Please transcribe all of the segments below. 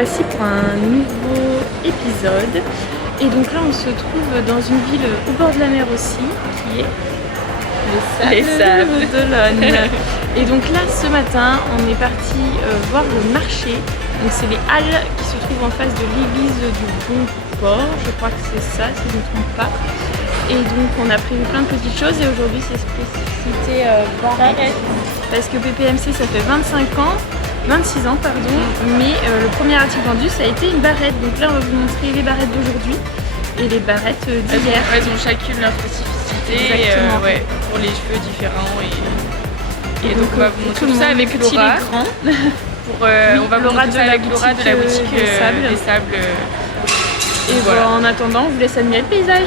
voici pour un nouveau épisode. Et donc là on se trouve dans une ville au bord de la mer aussi, qui est les Sables d'Olonne. Et donc là ce matin on est parti voir le marché. Donc c'est les halles qui se trouvent en face de l'église du Bon Port, je crois que c'est ça si je ne me trompe pas. Et donc on a prévu plein de petites choses et aujourd'hui c'est spécificité barrette. Parce que PPMC ça fait 26 ans pardon, mais le premier article vendu ça a été une barrette. Donc là on va vous montrer les barrettes d'aujourd'hui et les barrettes d'hier. Elles ont chacune leur spécificité ouais, pour les cheveux différents et donc on va vous montrer tout ça avec Laura. On va vous montrer ça avec Laura de la boutique des Sables. Et voilà. En attendant on vous laisse admirer le paysage.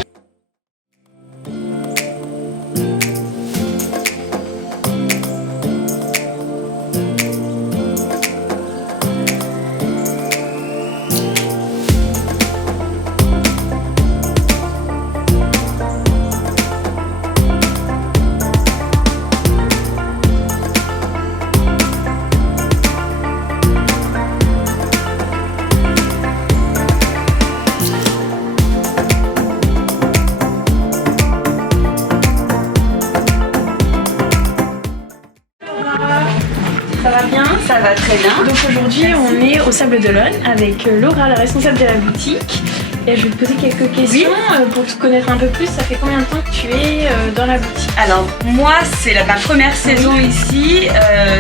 Ça va bien? Ça va très bien. Donc aujourd'hui on est au Sables d'Olonne avec Laura, la responsable de la boutique. Et je vais te poser quelques questions pour te connaître un peu plus. Ça fait combien de temps que tu es dans la boutique? Alors moi c'est ma première saison ici.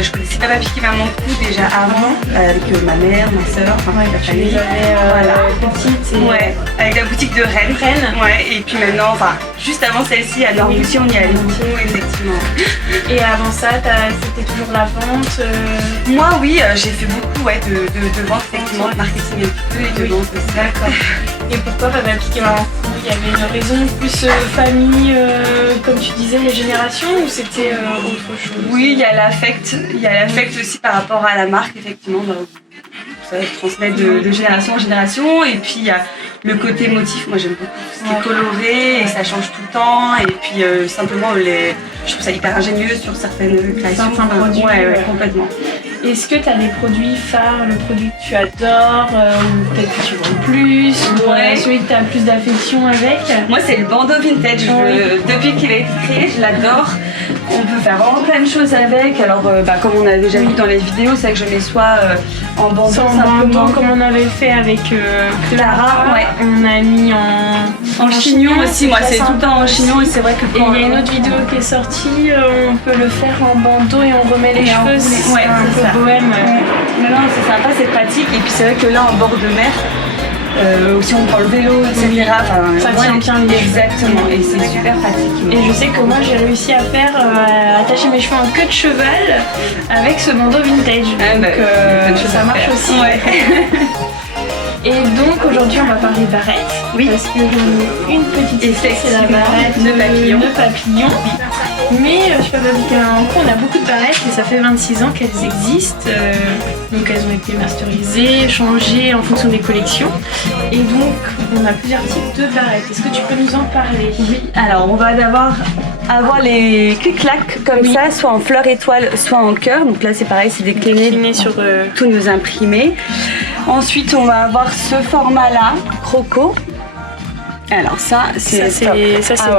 Je connaissais pas Papy qui m'a mon coup déjà avant avec ma mère, ma soeur, la famille. Tu les avais petites ouais, avec la boutique de Rennes. Ouais, et puis maintenant, juste avant celle-ci à Nord-Bussy, on y allait beaucoup effectivement. Et avant ça, c'était toujours la vente Moi oui, j'ai fait beaucoup de vente effectivement, de marketing un petit peu et de vente aussi. D'accord. Et pourquoi Papa Piqué Maman Coup? Il y avait une raison plus famille, comme tu disais, les générations, ou c'était autre chose? Oui, il y a l'affect aussi par rapport à la marque, effectivement. Ça va transmettre de génération en génération. Et puis il y a le côté motif, moi j'aime beaucoup ce qui est coloré et ça change tout le temps. Et puis simplement, je trouve ça hyper ingénieux sur certaines créations. Certains produits, complètement. Est-ce que tu as des produits phares, le produit que tu adores, ou peut-être que tu vends plus, ou celui que tu as plus d'affection avec? Moi c'est le bandeau vintage, depuis qu'il a été créé, je l'adore. On peut faire vraiment plein de choses avec, alors comme on a déjà vu dans les vidéos, c'est vrai que je mets soit en bandeau simplement, comme on avait fait avec Clara, on a mis en chignon aussi, moi c'est tout le temps en chignon et c'est vrai que quand il y a une autre vidéo qui est sortie, on peut le faire en bandeau et on remet les cheveux, c'est un peu bohème. Non, c'est sympa, c'est pratique et puis c'est vrai que là en bord de mer, si on prend le vélo, etc. Ça tient bien les exactement, et c'est super pratique. Et je sais que moi j'ai réussi à faire attacher mes cheveux en queue de cheval avec ce bandeau vintage. Donc ça marche aussi. Et donc aujourd'hui on va parler barrette. Oui. Parce que j'en ai une petite, c'est la barrette de papillon. Mais je sais pas, on a beaucoup de barrettes et ça fait 26 ans qu'elles existent. Donc elles ont été masterisées, changées en fonction des collections. Et donc on a plusieurs types de barrettes. Est-ce que tu peux nous en parler? Oui, alors on va d'abord avoir les clic-clac comme ça, soit en fleur étoile, soit en cœur. Donc là c'est pareil, c'est décliné sur tous nos imprimés. Ensuite on va avoir ce format là, croco. Alors ça c'est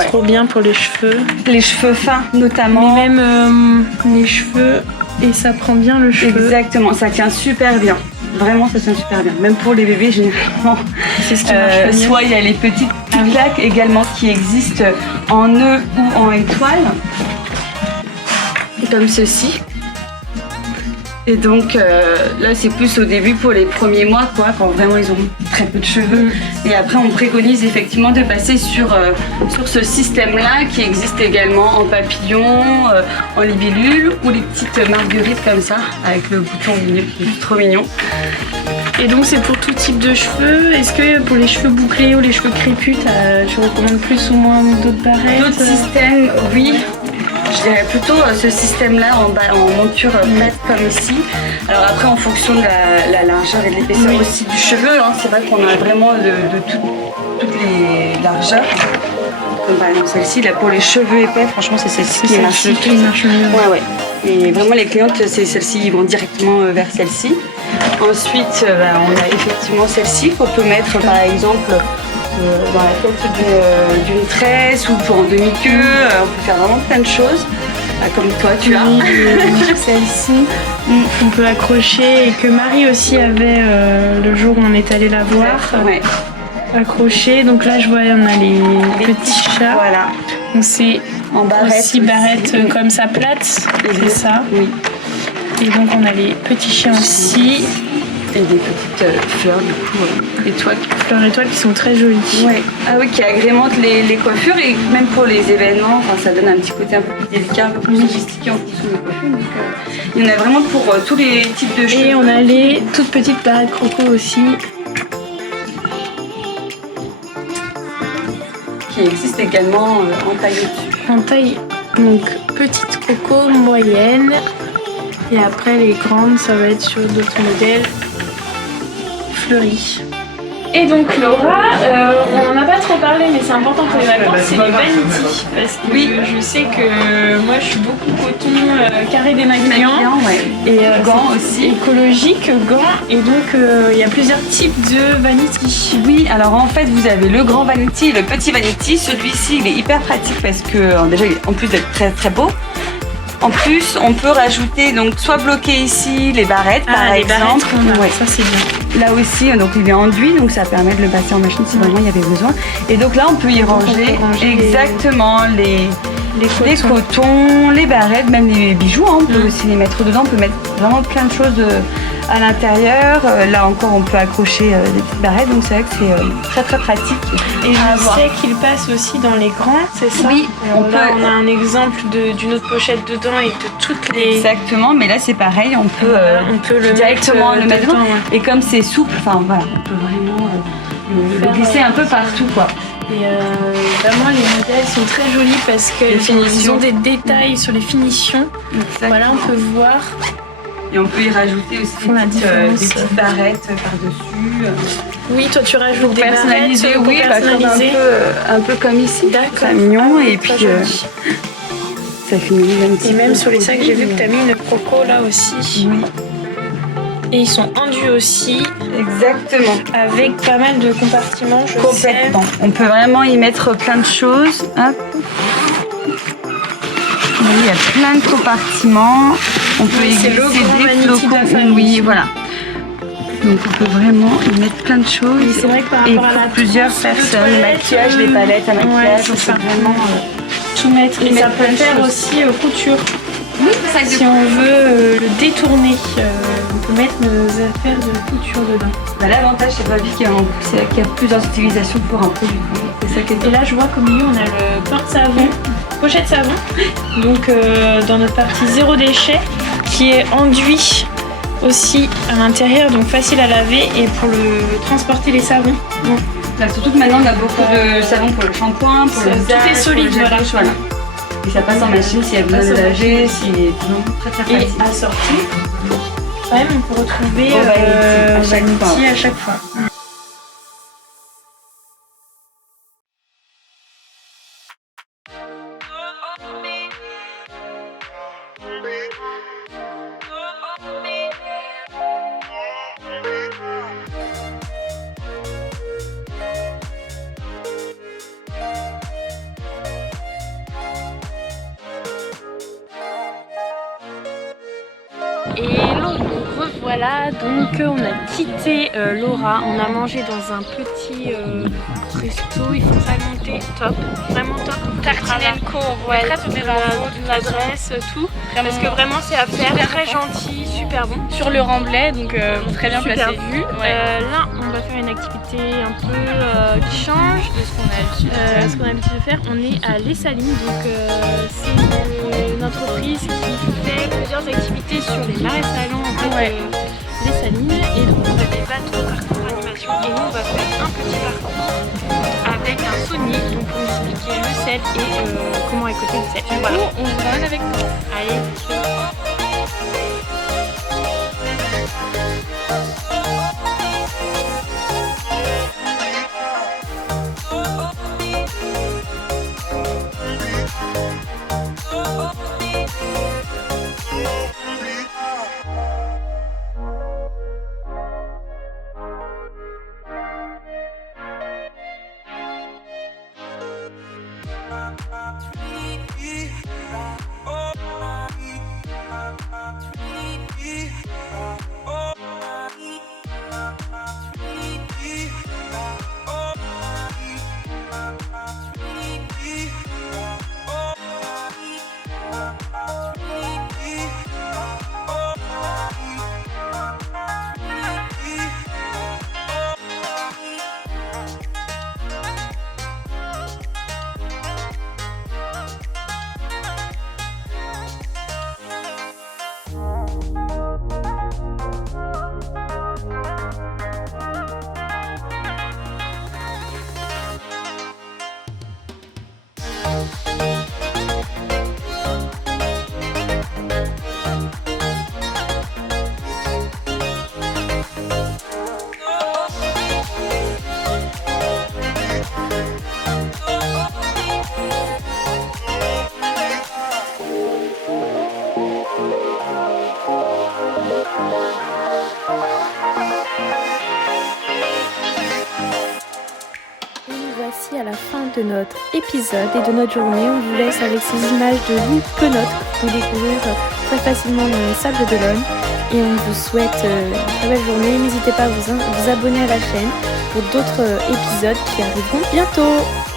trop bien pour les cheveux. Les cheveux fins notamment. Mais même les cheveux, et ça prend bien le cheveu. Exactement, ça tient super bien. Vraiment ça tient super bien. Même pour les bébés généralement. C'est ce qui marche le mieux. Soit il y a les petites claques également qui existent en nœud ou en étoile. Comme ceci. Et donc là c'est plus au début pour les premiers mois quand vraiment ils ont très peu de cheveux. Et après on préconise effectivement de passer sur ce système là qui existe également en papillon, en libellule ou les petites marguerites comme ça avec le bouton au milieu qui est trop mignon. Et donc c'est pour tout type de cheveux. Est-ce que pour les cheveux bouclés ou les cheveux crépus, tu recommandes plus ou moins d'autres barrettes? D'autres systèmes, oui. Je dirais plutôt ce système-là en monture plate comme ici. Alors après en fonction de la largeur et de l'épaisseur aussi du cheveu, c'est vrai qu'on a vraiment de toutes les largeurs. Comme par exemple celle-ci, là pour les cheveux épais, franchement c'est celle-ci qui marche le mieux. Ouais. Et vraiment les clientes, c'est celle-ci, ils vont directement vers celle-ci. Ensuite, on a effectivement celle-ci qu'on peut mettre par exemple dans la tête d'une tresse ou pour en demi-queue. On peut faire vraiment plein de choses, comme toi tu as. Celle-ci, on peut accrocher et que Marie aussi avait le jour où on est allé la voir. Ouais. Accrocher. Donc là, je vois, on a les petits chats. Voilà. Donc c'est en barrette aussi barrette comme ça plate, c'est ça. Oui. Et donc on a les petits chiens aussi. Et des petites fleurs du coup, étoiles. Fleurs étoiles qui sont très jolies. Ouais. Ah oui, qui agrémentent les coiffures et même pour les événements, ça donne un petit côté un peu plus délicat, un peu plus sophistiqué en fonction des coiffures. Donc, il y en a vraiment pour tous les types de cheveux. Et on a les toutes petites barrettes croco aussi. Qui existe également en taille au-dessus. En taille, donc petite coco, moyenne. Et après les grandes, ça va être sur d'autres modèles fleuris. Et donc Laura, on n'en a pas trop parlé, mais c'est important pour les vacances, c'est les vanity. Parce que oui, je sais que moi je suis beaucoup coton carré démaquillant. Et gants aussi. Écologique, gants. Et donc il y a plusieurs types de vanity. Oui, alors en fait vous avez le grand vanity et le petit vanity. Celui-ci il est hyper pratique parce que déjà en plus d'être très très beau, en plus on peut rajouter donc soit bloquer ici les barrettes par exemple. Ouais, ça c'est bien. Là aussi donc il est enduit donc ça permet de le passer en machine si vraiment il y avait besoin. Et donc là on peut y ranger exactement les cotons, les barrettes, même les bijoux, on peut aussi les mettre dedans, on peut mettre vraiment plein de choses à l'intérieur. Là encore on peut accrocher des petites barrettes, donc c'est vrai que c'est très très pratique. Et je sais qu'il passe aussi dans les grands, c'est ça? Oui, on a un exemple d'une autre pochette dedans et de toutes les... Exactement, mais là c'est pareil, on peut le directement le mettre dedans. Ouais. Et comme c'est souple, enfin voilà, on peut vraiment le glisser un peu partout quoi. Et vraiment les modèles sont très jolis parce qu'ils ont des détails sur les finitions. Exactement. Voilà, on peut voir. Et on peut y rajouter aussi des petites barrettes par-dessus. Oui, toi tu rajoutes pour des personnaliser, barrettes, oui, personnaliser. Un peu comme ici. D'accord. C'est mignon et puis ça finit un petit peu. Et même sur les sacs, j'ai vu que tu as mis une croco là aussi. Oui. Et ils sont endus aussi. Exactement. Avec pas mal de compartiments, je Complètement. Sais. On peut vraiment y mettre plein de choses. Hop. Oui, il y a plein de compartiments. On peut y glisser des flocons. Oui, voilà. Donc on peut vraiment y mettre plein de choses. Et c'est vrai que par rapport à plusieurs personnes, le maquillage, les palettes à maquillage, on peut vraiment tout mettre. Et ça peut faire aussi couture. Oui, si on veut le détourner, on peut mettre nos affaires de couture dedans. L'avantage, c'est pas qu'il y a plusieurs utilisations pour un produit. C'est ça qui est... Et là, je vois qu'au milieu, on a le porte-savon, pochette savon. Donc, dans notre partie zéro déchet, qui est enduit aussi à l'intérieur, donc facile à laver et pour transporter les savons. Bon. Là, surtout que maintenant, on a beaucoup de savons pour le shampoing, pour le visage, tout est solide, voilà. Et ça passe en machine s'il y a besoin de laver, si très très facile. Et assorti, quand même, on peut retrouver vanity à chaque fois. Et hello, nous revoilà, donc on a quitté Laura, on a mangé dans un petit resto, il faut pas monter, top, vraiment top. Tartinenco, on voit l'adresse, tout, vraiment, parce que vraiment c'est à faire, très gentil, super bon. Sur le Remblai, donc très bien super placé. Vue. Là on va faire une activité un peu qui change de ce qu'on a l'habitude de faire. On est à Les Salines, donc c'est une entreprise qui fait plusieurs activités sur les marais salants en fait, Les Salines, et donc on a des bateaux, parcours d'animation, et nous on va faire un petit parcours avec un Sony, donc pour nous expliquer le sel et comment récolter le sel. Voilà. On vous emmène avec nous. Allez. Voici à la fin de notre épisode et de notre journée. On vous laisse avec ces images de loup penottes que vous pouvez découvrir très facilement dans les sables d'Olonne. Et on vous souhaite une très belle journée. N'hésitez pas à vous abonner à la chaîne pour d'autres épisodes qui arriveront bientôt.